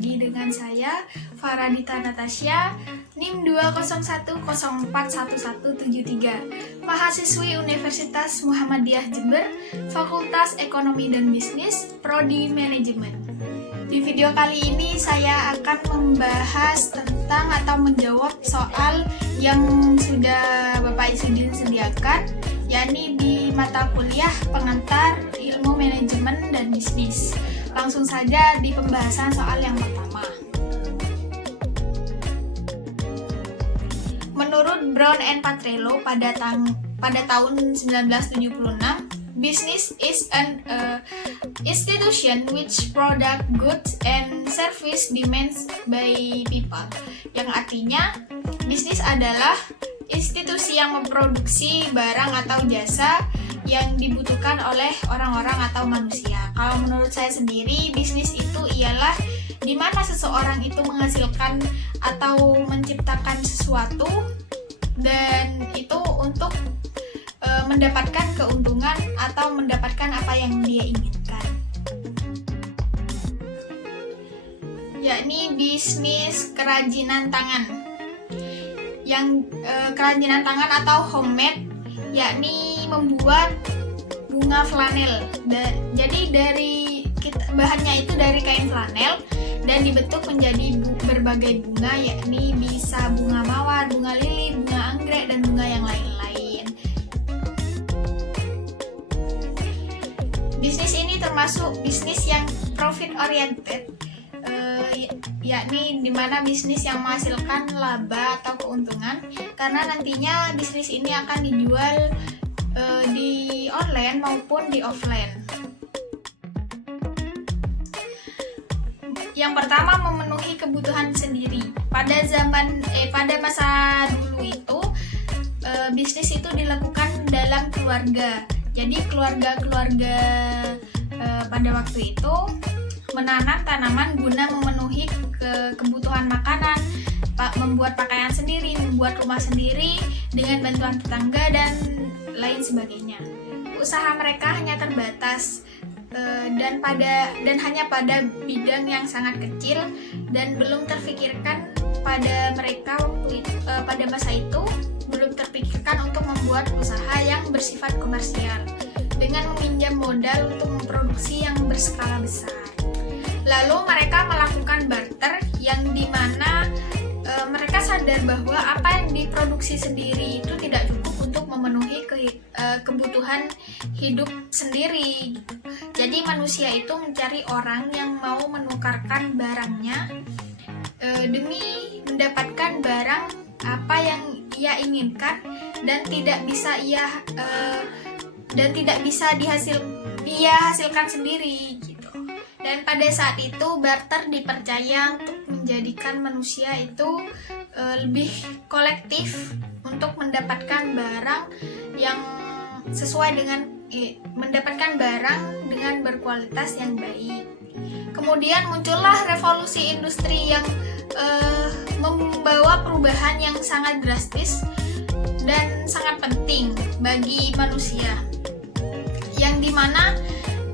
lagi dengan saya, Faradita Natasha, NIM 201041173, mahasiswi Universitas Muhammadiyah Jember, Fakultas Ekonomi dan Bisnis, Prodi Manajemen. Di video kali ini saya akan membahas tentang atau menjawab soal yang sudah Bapak Isudin sediakan, yakni di mata kuliah pengantar ilmu manajemen dan bisnis. Langsung saja di pembahasan soal yang pertama. Menurut Brown and Petrello pada tahun 1976, business is an institution which product goods and service demands by people. Yang artinya, bisnis adalah institusi yang memproduksi barang atau jasa yang dibutuhkan oleh orang-orang atau manusia. Kalau menurut saya sendiri, bisnis itu ialah di mana seseorang itu menghasilkan atau menciptakan sesuatu dan itu untuk mendapatkan keuntungan atau mendapatkan apa yang dia inginkan. Yakni bisnis kerajinan tangan. Yang kerajinan tangan atau homemade, yakni membuat bunga flanel. Jadi bahannya itu dari kain flanel dan dibentuk menjadi berbagai bunga, yakni bisa bunga mawar, bunga lili, bunga anggrek, dan bunga yang lain-lain. Bisnis ini termasuk bisnis yang profit oriented, yakni dimana bisnis yang menghasilkan laba atau keuntungan, karena nantinya bisnis ini akan dijual di online maupun di offline. Yang pertama, memenuhi kebutuhan sendiri. Pada masa dulu itu bisnis itu dilakukan dalam keluarga. Jadi keluarga pada waktu itu menanam tanaman guna memenuhi kebutuhan makanan, membuat pakaian sendiri, membuat rumah sendiri dengan bantuan tetangga dan lain sebagainya. Usaha mereka hanya terbatas dan hanya pada bidang yang sangat kecil dan belum terfikirkan pada mereka pada masa itu belum terpikirkan untuk membuat usaha yang bersifat komersial dengan meminjam modal untuk memproduksi yang berskala besar. Lalu mereka melakukan barter yang dimana mereka sadar bahwa apa yang diproduksi sendiri itu tidak cukup untuk memenuhi kebutuhan hidup sendiri. Jadi manusia itu mencari orang yang mau menukarkan barangnya demi mendapatkan barang apa yang ia inginkan dan tidak bisa hasilkan sendiri. Dan pada saat itu barter dipercaya untuk menjadikan manusia itu lebih kolektif untuk mendapatkan barang yang sesuai dengan mendapatkan barang dengan berkualitas yang baik. Kemudian muncullah revolusi industri yang membawa perubahan yang sangat drastis dan sangat penting bagi manusia, yang dimana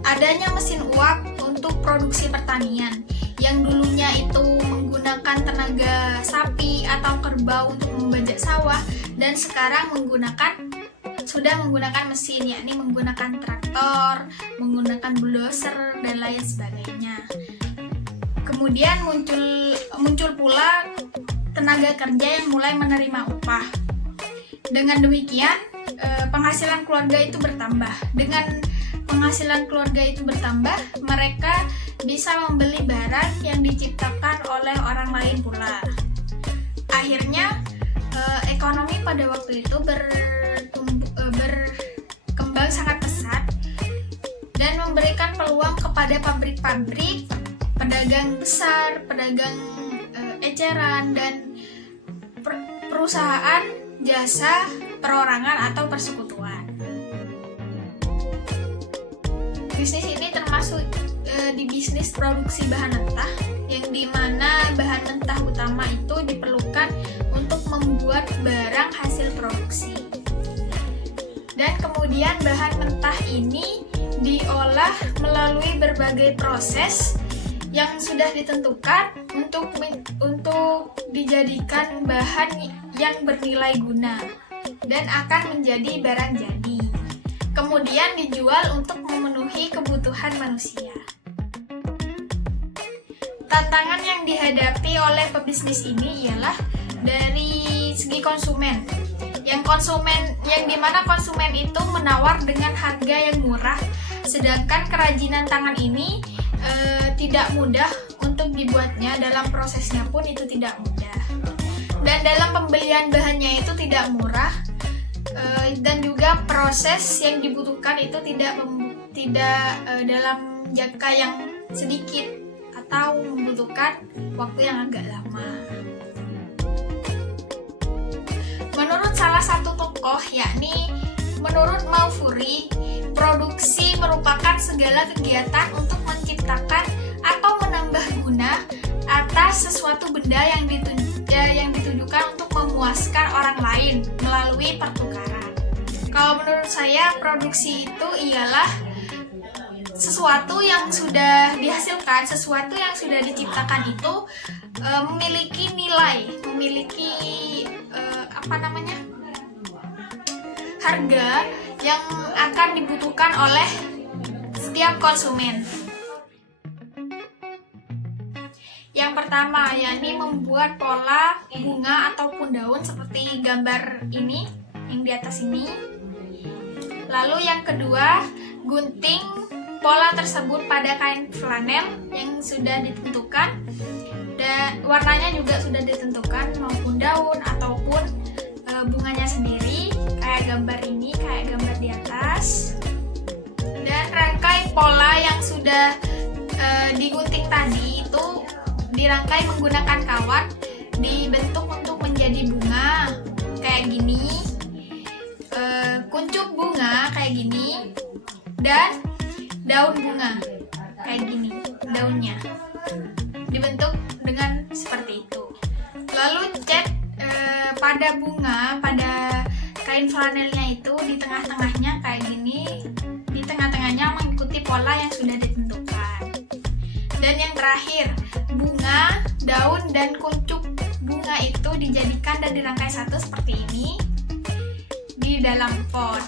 adanya mesin uap untuk produksi pertanian yang dulunya itu menggunakan tenaga sapi atau kerbau untuk membajak sawah, dan sekarang sudah menggunakan mesin, yakni menggunakan traktor, menggunakan bulldozer dan lain sebagainya. Kemudian muncul pula tenaga kerja yang mulai menerima upah. Dengan demikian penghasilan keluarga itu bertambah. Dengan penghasilan keluarga itu bertambah, mereka bisa membeli barang yang diciptakan oleh orang lain pula. Akhirnya, ekonomi pada waktu itu berkembang sangat pesat dan memberikan peluang kepada pabrik-pabrik, pedagang besar, pedagang eceran, dan perusahaan jasa perorangan atau persekutuan. Bisnis ini termasuk di bisnis produksi bahan mentah, yang dimana bahan mentah utama itu diperlukan untuk membuat barang hasil produksi. Dan kemudian bahan mentah ini diolah melalui berbagai proses yang sudah ditentukan untuk dijadikan bahan yang bernilai guna dan akan menjadi barang jadi. Kemudian dijual untuk memenuhi kebutuhan manusia. Tantangan yang dihadapi oleh pebisnis ini ialah dari segi konsumen. Yang dimana konsumen itu menawar dengan harga yang murah, sedangkan kerajinan tangan ini tidak mudah untuk dibuatnya, dalam prosesnya pun itu tidak mudah. Dan dalam pembelian bahannya itu tidak murah, dan juga proses yang dibutuhkan itu tidak dalam jangka yang sedikit atau membutuhkan waktu yang agak lama. Menurut salah satu tokoh, yakni menurut Maufuri, produksi merupakan segala kegiatan untuk menciptakan atau menambah guna atas sesuatu benda yang ditujukan untuk memuaskan orang lain melalui pertukaran. Kalau menurut saya, produksi itu ialah sesuatu yang sudah dihasilkan, sesuatu yang sudah diciptakan itu memiliki nilai, memiliki harga yang akan dibutuhkan oleh setiap konsumen. Yang pertama, yakni membuat pola bunga ataupun daun seperti gambar ini, yang di atas ini. Lalu yang kedua, gunting pola tersebut pada kain flanel yang sudah ditentukan dan warnanya juga sudah ditentukan, maupun daun ataupun bunganya sendiri, kayak gambar ini, kayak gambar di atas. Dan rangkai pola yang sudah digunting tadi itu dirangkai menggunakan kawat, dibentuk untuk menjadi bunga kayak gini, kuncup bunga kayak gini, dan daun bunga kayak gini, daunnya dibentuk dengan seperti itu. Lalu cat pada bunga, pada kain flanelnya itu di tengah-tengahnya kayak gini, di tengah-tengahnya mengikuti pola yang sudah ditentukan. Dan yang terakhir, bunga, daun, dan kuncup bunga itu dijadikan dan dirangkai satu seperti ini di dalam pot.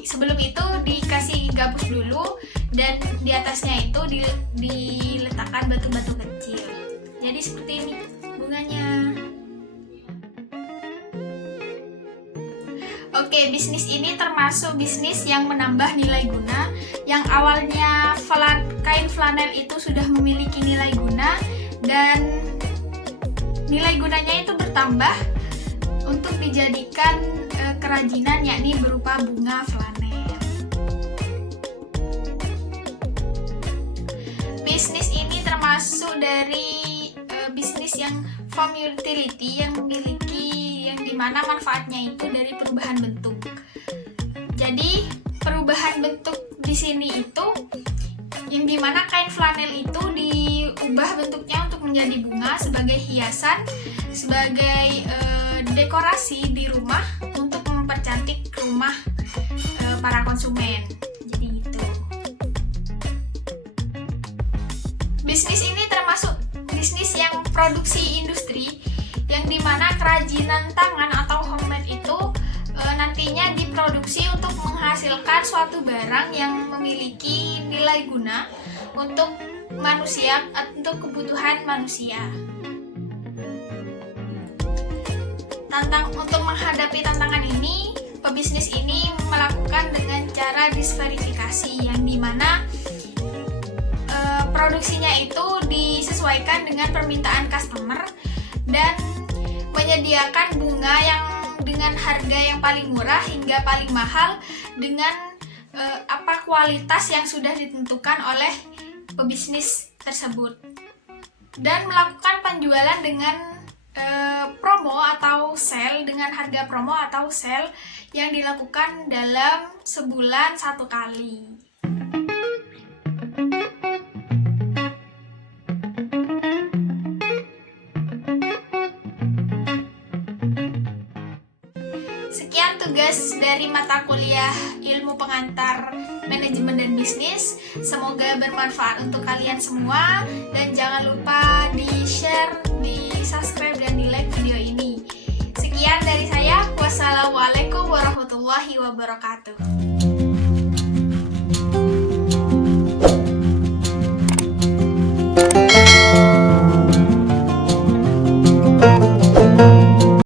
Sebelum itu dikasih gabus dulu, dan di atasnya itu diletakkan batu-batu kecil. Jadi seperti ini bunganya. Oke, bisnis ini termasuk bisnis yang menambah nilai guna. Yang awalnya kain flanel itu sudah memiliki nilai guna, dan nilai gunanya itu bertambah untuk dijadikan kerajinan, yakni berupa bunga flanel. Bisnis ini termasuk dari bisnis yang farm utility, yang dimana manfaatnya itu dari perubahan bentuk. Jadi perubahan bentuk di sini itu yang dimana kain flanel itu diubah bentuknya untuk menjadi bunga sebagai hiasan, sebagai dekorasi di rumah untuk mempercantik rumah para konsumen. Jadi itu. Bisnis ini termasuk bisnis yang produksi industri, yang dimana kerajinan tangan atau homemade itu nantinya diproduksi untuk menghasilkan suatu barang yang memiliki nilai guna untuk manusia, untuk kebutuhan manusia. Untuk menghadapi tantangan ini, pebisnis ini melakukan dengan cara disverifikasi, yang dimana produksinya itu disesuaikan dengan permintaan customer dan menyediakan bunga yang dengan harga yang paling murah hingga paling mahal dengan kualitas yang sudah ditentukan oleh pebisnis tersebut, dan melakukan penjualan dengan promo atau sale, dengan harga promo atau sale yang dilakukan dalam sebulan 1 kali. Sekian tugas dari mata kuliah Ilmu Pengantar Manajemen dan Bisnis. Semoga bermanfaat untuk kalian semua. Dan jangan lupa di-share, di-subscribe, dan di-like video ini. Sekian dari saya. Wassalamualaikum warahmatullahi wabarakatuh.